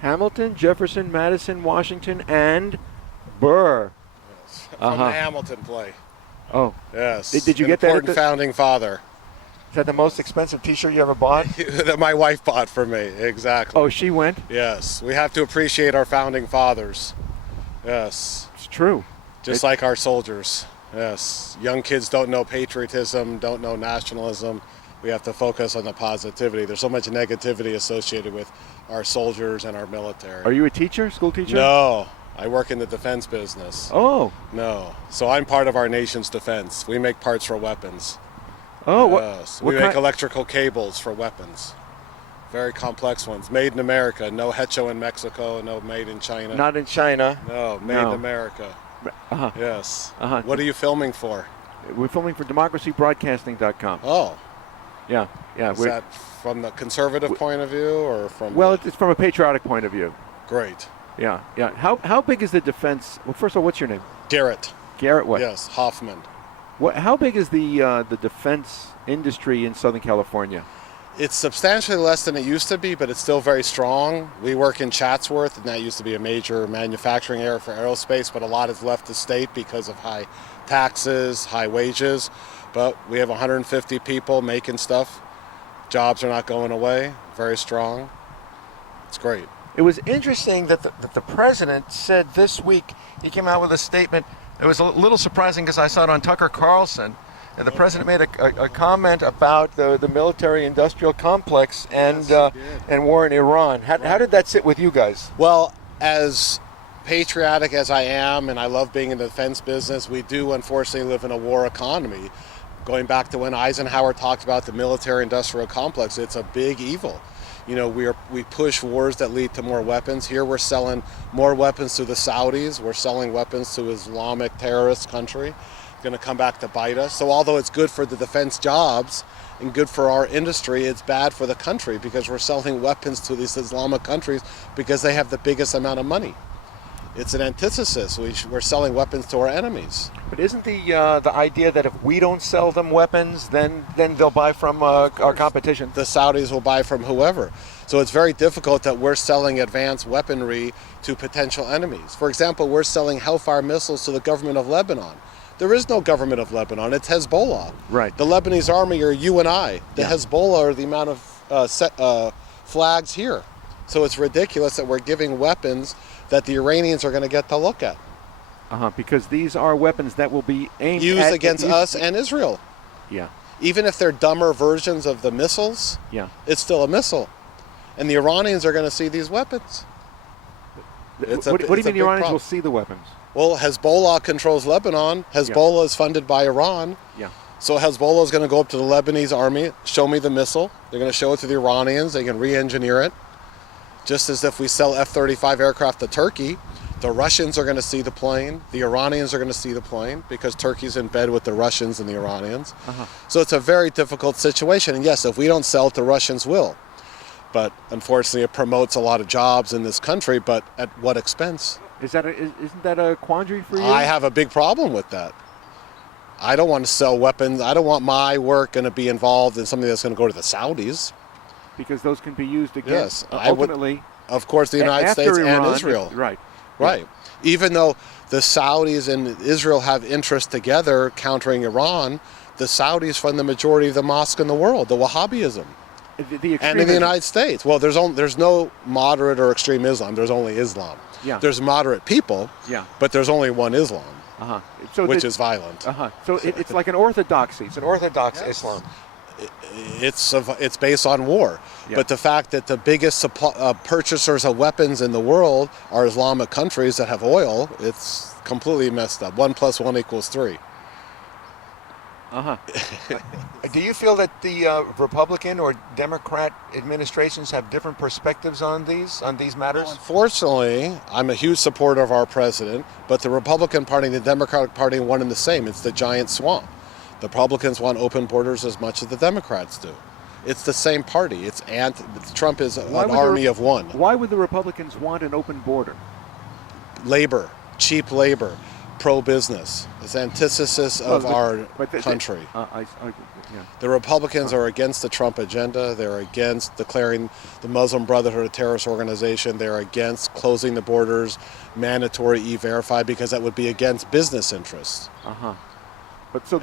Hamilton, Jefferson, Madison, Washington, and Burr. Yes. From the Hamilton play. Oh. Yes. Did you An get that? Important founding father. Is that the most expensive T-shirt you ever bought? That my wife bought for me. Exactly. Oh, she went? Yes. We have to appreciate our founding fathers. Yes. It's true. Just like our soldiers. Yes. Young kids don't know patriotism, don't know nationalism. We have to focus on the positivity. There's so much negativity associated with our soldiers and our military. Are you a teacher, school teacher? No. I work in the defense business. Oh. No. So I'm part of our nation's defense. We make parts for weapons. Oh, yes. We make electrical cables for weapons. Very complex ones. Made in America. No hecho in Mexico. No made in China. Not in China. No, made in America. Uh-huh. Yes. Uh-huh. What are you filming for? We're filming for democracybroadcasting.com. Oh. Yeah. Is that from the conservative point of view or from... Well, it's from a patriotic point of view. Great. Yeah. How big is the defense... Well, first of all, what's your name? Garrett. Garrett what? Yes, Hoffman. How big is the defense industry in Southern California? It's substantially less than it used to be, but it's still very strong. We work in Chatsworth, and that used to be a major manufacturing area for aerospace, but a lot has left the state because of high taxes, high wages. But we have 150 people making stuff. Jobs are not going away. Very strong. It's great. It was interesting that the president said this week, he came out with a statement. It was a little surprising because I saw it on Tucker Carlson. And the president made a comment about the military-industrial complex and war in Iran. How did that sit with you guys? Well, as patriotic as I am, and I love being in the defense business, we do unfortunately live in a war economy. Going back to when Eisenhower talked about the military-industrial complex, it's a big evil. You know, we push wars that lead to more weapons. Here we're selling more weapons to the Saudis. We're selling weapons to Islamic terrorist country. Going to come back to bite us. So although it's good for the defense jobs and good for our industry, it's bad for the country because we're selling weapons to these Islamic countries because they have the biggest amount of money. It's an antithesis. We're selling weapons to our enemies. But isn't the idea that if we don't sell them weapons, then they'll buy from our competition? The Saudis will buy from whoever. So it's very difficult that we're selling advanced weaponry to potential enemies. For example, we're selling Hellfire missiles to the government of Lebanon. There is no government of Lebanon. It's Hezbollah. Right. The Lebanese army are you and I. The Hezbollah are the amount of flags here. So it's ridiculous that we're giving weapons that the Iranians are going to get to look at. Because these are weapons that will be aimed used against us and Israel. Yeah. Even if they're dumber versions of the missiles, it's still a missile. And the Iranians are going to see these weapons. What do you mean the Iranians will see the weapons? Well, Hezbollah controls Lebanon. Hezbollah is funded by Iran. Yeah. So Hezbollah is going to go up to the Lebanese army, show me the missile. They're going to show it to the Iranians. They can re-engineer it. Just as if we sell F-35 aircraft to Turkey, the Russians are going to see the plane. The Iranians are going to see the plane because Turkey's in bed with the Russians and the Iranians. So it's a very difficult situation. And yes, if we don't sell it, the Russians will. But unfortunately, it promotes a lot of jobs in this country, but at what expense? Isn't that a quandary for you? I have a big problem with that. I don't want to sell weapons. I don't want my work going to be involved in something that's going to go to the Saudis. Because those can be used against, ultimately, of course, the United States Iran, and Israel. Right. Even though the Saudis and Israel have interests together countering Iran, the Saudis fund the majority of the mosque in the world, the Wahhabism. And in the United States. Well, there's no moderate or extreme Islam. There's only Islam. Yeah. There's moderate people, but there's only one Islam, which is violent. So it's like an orthodoxy. It's an orthodox Islam. It's based on war. But the fact that the biggest purchasers of weapons in the world are Islamic countries that have oil, it's completely messed up. 1 + 1 = 3. Do you feel that the Republican or Democrat administrations have different perspectives on these matters? Well, unfortunately, I'm a huge supporter of our president, but the Republican Party and the Democratic Party are one and the same. It's the giant swamp. The Republicans want open borders as much as the Democrats do. It's the same party. Trump is an army of one. Why would the Republicans want an open border? Labor, cheap labor. pro-business. It's antithesis of our country. The Republicans are against the Trump agenda. They're against declaring the Muslim Brotherhood a terrorist organization. They're against closing the borders, mandatory E-Verify, because that would be against business interests. But so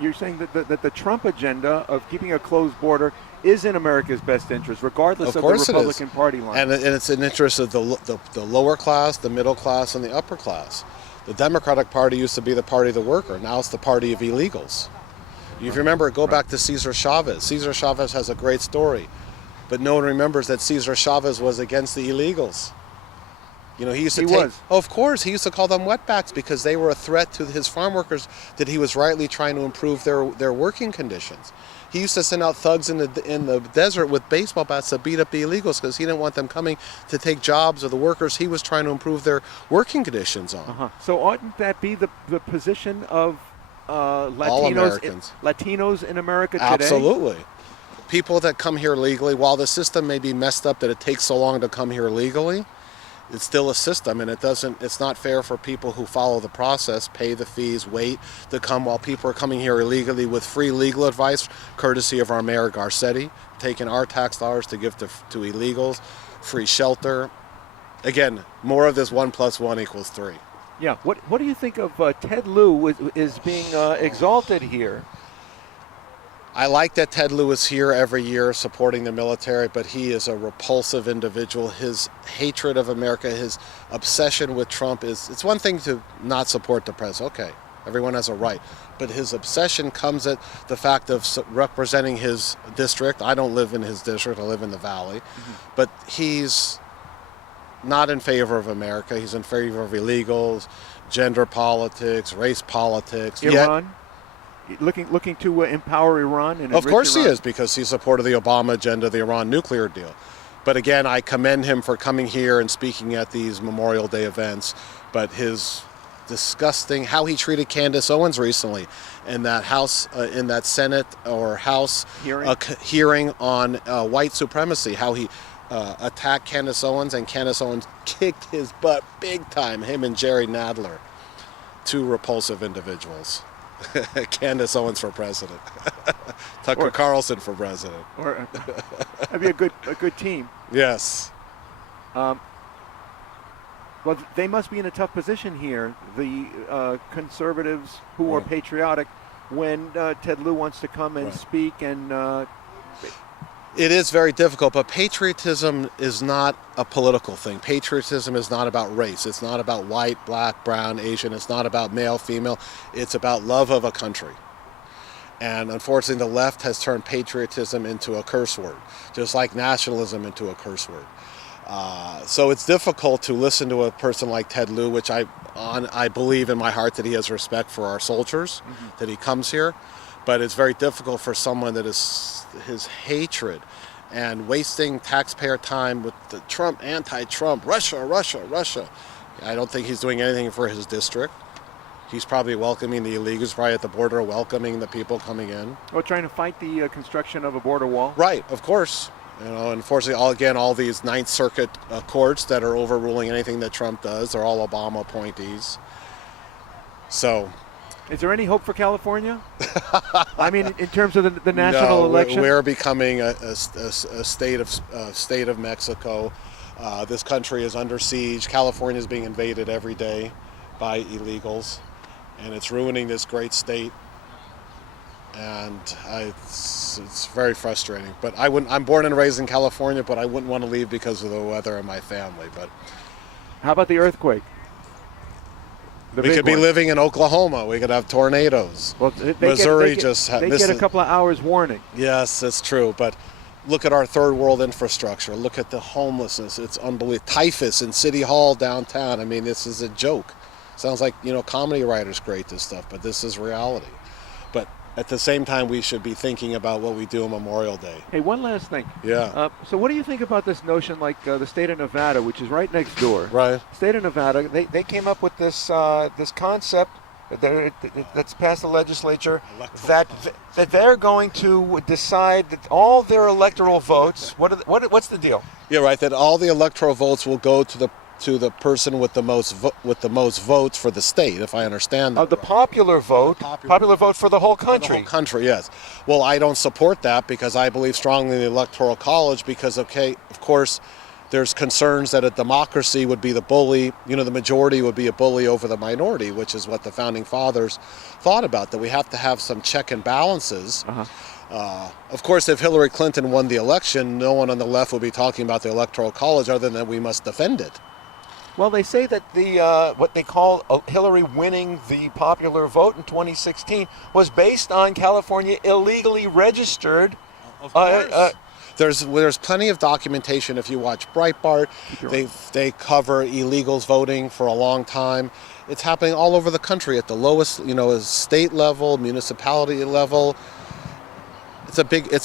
you're saying that the Trump agenda of keeping a closed border is in America's best interest, regardless of the Republican Party line. And it's in interest of the lower class, the middle class, and the upper class. The Democratic Party used to be the party of the worker. Now it's the party of illegals. If you remember, go back to Cesar Chavez. Cesar Chavez has a great story, but no one remembers that Cesar Chavez was against the illegals. You know, he used to of course, he used to call them wetbacks because they were a threat to his farm workers that he was rightly trying to improve their working conditions. He used to send out thugs in the desert with baseball bats to beat up the illegals because he didn't want them coming to take jobs of the workers he was trying to improve their working conditions on. So oughtn't that be the position of Latinos in America today? Absolutely. People that come here legally, while the system may be messed up that it takes so long to come here legally, it's still a system, and it's not fair for people who follow the process, pay the fees, wait to come while people are coming here illegally with free legal advice, courtesy of our Mayor Garcetti, taking our tax dollars to give to illegals, free shelter. Again, more of this 1 + 1 = 3. Yeah. What do you think of Ted Lieu is being exalted here? I like that Ted Lieu is here every year supporting the military, but he is a repulsive individual. His hatred of America, his obsession with Trump it's one thing to not support the president. Okay, everyone has a right. But his obsession comes at the fact of representing his district. I don't live in his district, I live in the Valley. But he's not in favor of America. He's in favor of illegals, gender politics, race politics. Iran? Looking to empower Iran? And of course he is, because he supported the Obama agenda, the Iran nuclear deal. But again, I commend him for coming here and speaking at these Memorial Day events. But his disgusting, how he treated Candace Owens recently in that House, in that Senate or House hearing on white supremacy, how he attacked Candace Owens, and Candace Owens kicked his butt big time, him and Jerry Nadler, two repulsive individuals. Candace Owens for president. Tucker Carlson for president. That'd be a good team. Yes. Well, they must be in a tough position here, the conservatives who are patriotic, when Ted Lieu wants to come and speak and... It is very difficult, but patriotism is not a political thing. Patriotism is not about race. It's not about white, black, brown, Asian. It's not about male, female. It's about love of a country. And unfortunately, the left has turned patriotism into a curse word, just like nationalism into a curse word. So it's difficult to listen to a person like Ted Lieu, which I believe in my heart that he has respect for our soldiers, that he comes here. But it's very difficult for someone that is his hatred and wasting taxpayer time with the Trump, anti-Trump, Russia. I don't think he's doing anything for his district. He's probably welcoming the illegals, probably at the border, welcoming the people coming in. Or trying to fight the construction of a border wall. Right, of course. You know, unfortunately, all these Ninth Circuit courts that are overruling anything that Trump does are all Obama appointees. So... Is there any hope for California? I mean, in terms of the national election? We're becoming a state of Mexico. This country is under siege. California is being invaded every day by illegals, and it's ruining this great state. And it's very frustrating. But I'm born and raised in California, but I wouldn't want to leave because of the weather and my family. But how about the earthquake? We could be living in Oklahoma. We could have tornadoes. Well, Missouri get a couple of hours warning. Yes, that's true. But look at our third world infrastructure. Look at the homelessness. It's unbelievable. Typhus in City Hall downtown. I mean, this is a joke. Sounds like, comedy writers create this stuff, but this is reality. But at the same time, we should be thinking about what we do on Memorial Day. Hey, one last thing. Yeah. So what do you think about this notion, like the state of Nevada, which is right next door? Right. State of Nevada, they came up with this this concept that's passed the legislature that they're going to decide that all their electoral votes. What's the deal? Yeah, right. That all the electoral votes will go to the to the person with the most votes for the state, if I understand that. The popular vote, popular vote for the whole For country. the whole country, yes. Well, I don't support that because I believe strongly in the Electoral College because, okay, of course, there's concerns that a democracy would be the bully, the majority would be a bully over the minority, which is what the Founding Fathers thought about, that we have to have some check and balances. Of course, if Hillary Clinton won the election, no one on the left would be talking about the Electoral College other than we must defend it. Well, they say that the what they call Hillary winning the popular vote in 2016 was based on California illegally registered. Of course. There's plenty of documentation. If you watch Breitbart, they cover illegals voting for a long time. It's happening all over the country at the lowest, state level, municipality level. It's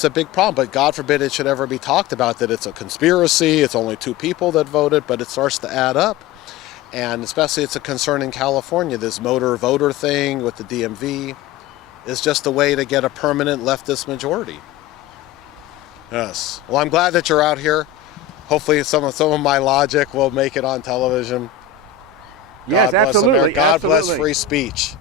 a big problem, but God forbid it should ever be talked about that it's a conspiracy, it's only 2 people that voted, but it starts to add up. And especially it's a concern in California, this motor voter thing with the DMV is just a way to get a permanent leftist majority. Yes. Well, I'm glad that you're out here. Hopefully some of my logic will make it on television. Yes, God bless absolutely. America. God absolutely. bless free speech.